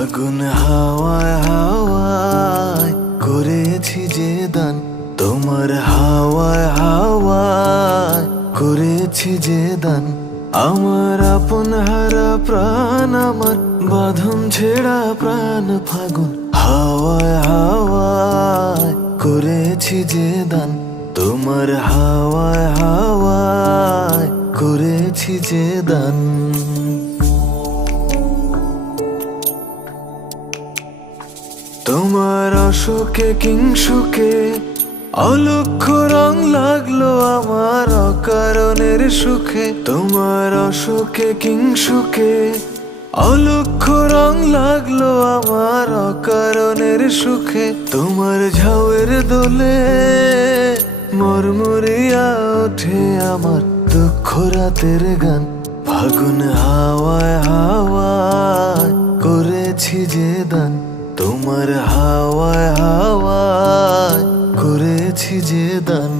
ফাগুন হাওয়ায় হাওয়ায় করেছি যে দান, তোমার হাওয়ায় হাওয়ায় করেছি যে দান। আমার আপন হারা প্রাণ, আমার বাঁধন ছেঁড়া প্রাণ ফাগুন হাওয়ায় হাওয়ায় করেছি যে দান, তোমার হাওয়ায় হাওয়ায় করেছি যে দান। তোমার অশোকে কিংসুকে অলক্ষ্য রং লাগলো আমার অকারণের সুখে, তোমার অশোকে কিংসুকে অলক্ষ্য রং লাগলো আমার অকারণের সুখে। তোমার ঝাউয়ের দোলে মরমরিয়া ওঠে আমার দুঃখ রাতের গান, ফাগুন হাওয়ায় হাওয়ায় করেছি যে দান, তোমার হাওয়ায় হাওয়ায় করেছি যে দান।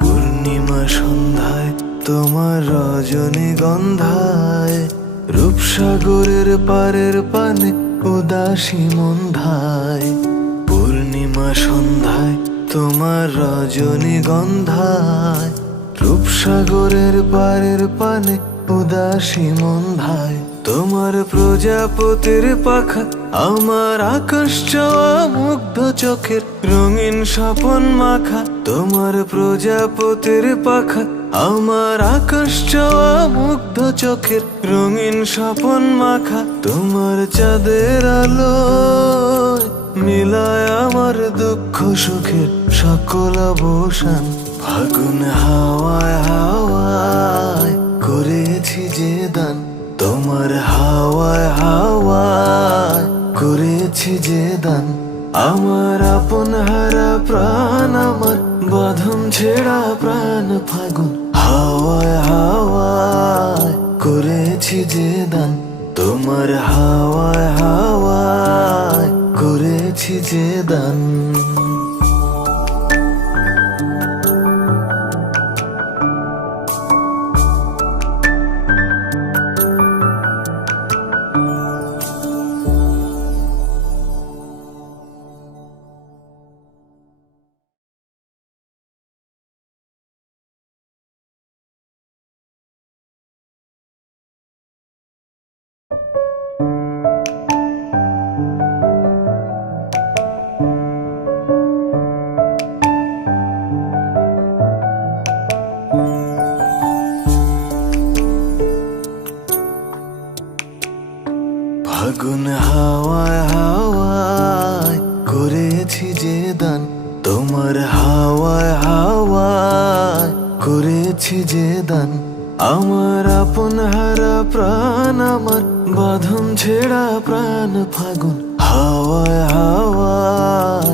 পূর্ণিমা সন্ধ্যায় তোমার রজনীগন্ধায়, রূপসাগরের পারের পানে উদাসী মন্ধায়। পূর্ণিমা সন্ধ্যায় তোমার রজনীগন্ধায়, রূপসাগরের পারের পানে উদাসী মন্ধায়। তোমার প্রজাপতির পাখা আমার আকাশ চাওয়া মুগ্ধ চোখের রঙিন স্বপন মাখা, তোমার প্রজাপতির পাখা আমার আকাশ চাওয়া মুগ্ধ চোখের রঙিন স্বপন মাখা। তোমার চাঁদের আলো মিলায় আমার দুঃখ সুখের সকল অবসান, ফাগুন হাওয়ায় হাওয়ায় করেছি যে দান, তোমার হাওয়ায় হাওয়ায় করেছি যে দান। আমার আপন হারা প্রাণ, আমার বাঁধন ছেঁড়া প্রাণ ফাগুন হাওয়ায় হাওয়ায় করেছি যে দান, তোমার হাওয়ায় হাওয়ায় করেছি যে দান। ফাগুন হাওয়ায় হাওয়ায় করেছি যে দান, তোমার হাওয়ায় হাওয়ায় করেছি যে দান। আমার আপন হারা প্রাণ, আমার বাঁধন ছেঁড়া প্রাণ ফাগুন হাওয়ায় হাওয়ায়